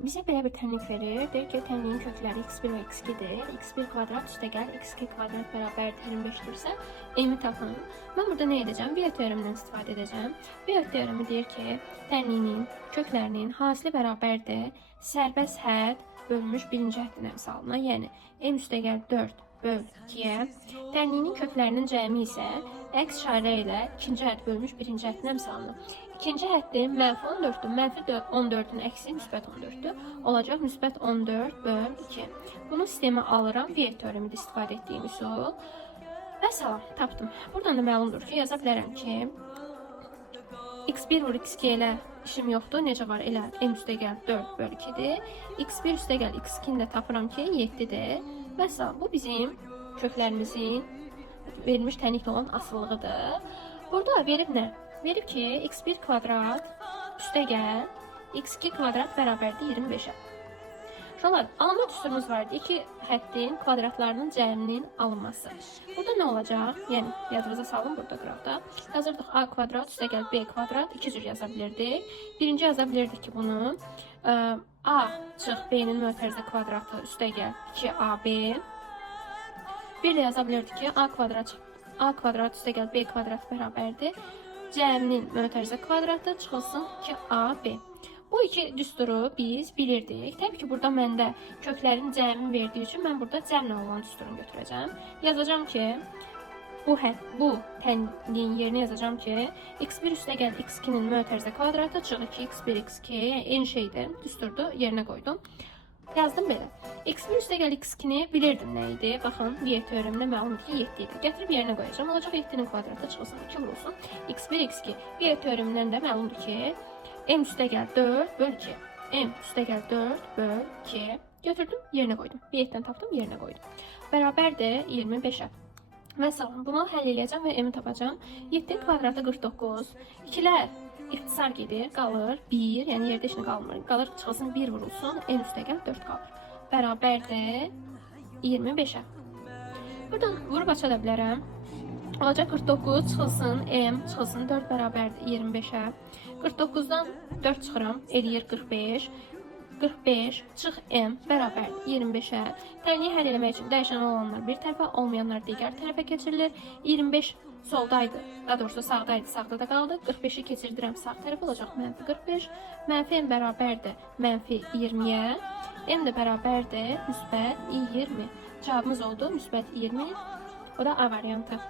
Bize belə bir tənlik verir. Deyir ki, tənliyin kökləri x1 və x2-dir. x1 kvadrat üstə gəl x2 kvadrat bərabər 25-dirsə, m-i tapın. Mən burada nə edəcəm? Viyet teoremindən istifadə edəcəm. Viyet teoremi deyir ki, tənliyin köklərinin hasili bərabərdir sərbəst hədd bölmüş birinci həddin əmsalına, yəni m üstə gəl 4 böl 2-yə. Tənliyinin köklərinin cəmi isə x işarə ilə ikinci hədd bölmüş birinci həddin əmsalına. İkinci həddin mənfi 14'dür. Mənfi 14'ün əksi müsbət 14'dür. Olacaq müsbət 14 böl 2. Bunu sistemə alıram. Viyet teoremində istifadə etdiyim üsul. Və salam, tapdım. Buradan da məlumdur ki, yaza bilərəm ki, x1 vur x2 ilə işim yoxdur. Necə var? Elə m üstə gəl 4 böl 2-dir. x1 üstə gəl x2-ni də tapıram ki, 7-dir. Və salam, bu bizim köklərimizin verilmiş tənliklə olan asıllığıdır. Burada verib nə? Verib ki, x1 kvadrat üstə gəl x2 kvadrat bərabərdir 25-ə. Uşaqlar, alınma düsturumuz var idi. İki həddin kvadratlarının cəminin alınması. Burada nə olacaq? Yəni, yadınıza salın burada qıraqda. Yazırdıq a kvadrat üstə gəl b kvadrat. İki cür yaza bilirdik. Birinci yaza bilirdik ki, bunu a çıx b-nin mötərizə kvadratı üstə gəl 2ab. Bir də yaza bilirdik ki, a kvadrat üstə gəl b kvadrat bərabərdir cəminin mötərizə kvadratı çıxılsın 2ab. Bu iki düsturu biz bilirdik. Təbii ki, burada məndə köklərin cəmini verdiyi üçün mən burada cəmlə olan düsturunu götürəcəm. Yazacağım ki, bu tənliyin yerinə yazacağım ki, x1 üstə gəl x2-nin mötərizə kvadratı çıx 2x1 x2 eyni şeydir. Düsturdu, yerinə qoydum. Yazdım belə. x1 üstə gəl x2-ni bilirdim nə idi. Baxın, viyet teoremində məlumdur ki, 7 idi. Gətirib yerinə qoyacağım. Olacaq 7-nin kvadratı çıxılsın 2 vurulsun x1 x2. Viyet teoremindən də məlumdur ki, m üstə gəl 4 böl 2. M üstə gəl 4 böl 2. Götürdüm, yerinə qoydum. Viyetdən tapdım, yerinə qoydum. Bərabərdir 25-ə. Məsələn, bunu həll edəcəm və m-i tapacağım. 7-nin kvadratı 49. 2-lər İxtisar gedir, qalır 1, yəni yerdə işini qalmır. Qalır çıxılsın 1 vurulsun, n üstə gəl 4 qalır. Bərabərdir 25-ə. Buradan vurub aça da bilərəm. Olacaq 49 çıxılsın m çıxılsın 4 bərabərdir 25-ə. 49-dan 4 çıxıram, eləyir 45. 45 çıx m bərabərdir 25-ə. Tənliyi həll etmək üçün dəyişən olanlar bir tərəfə, olmayanlar digər tərəfə keçirilir. 25 soldaydı, daha doğrusu sağdaydı, sağda da qaldı. 45'i keçirdirəm sağ tərəf, olacaq mənfi 45. Mənfi m bərabərdir mənfi 20-yə. M də bərabərdir müsbət 20. Cavabımız oldu müsbət 20. O da A variantı.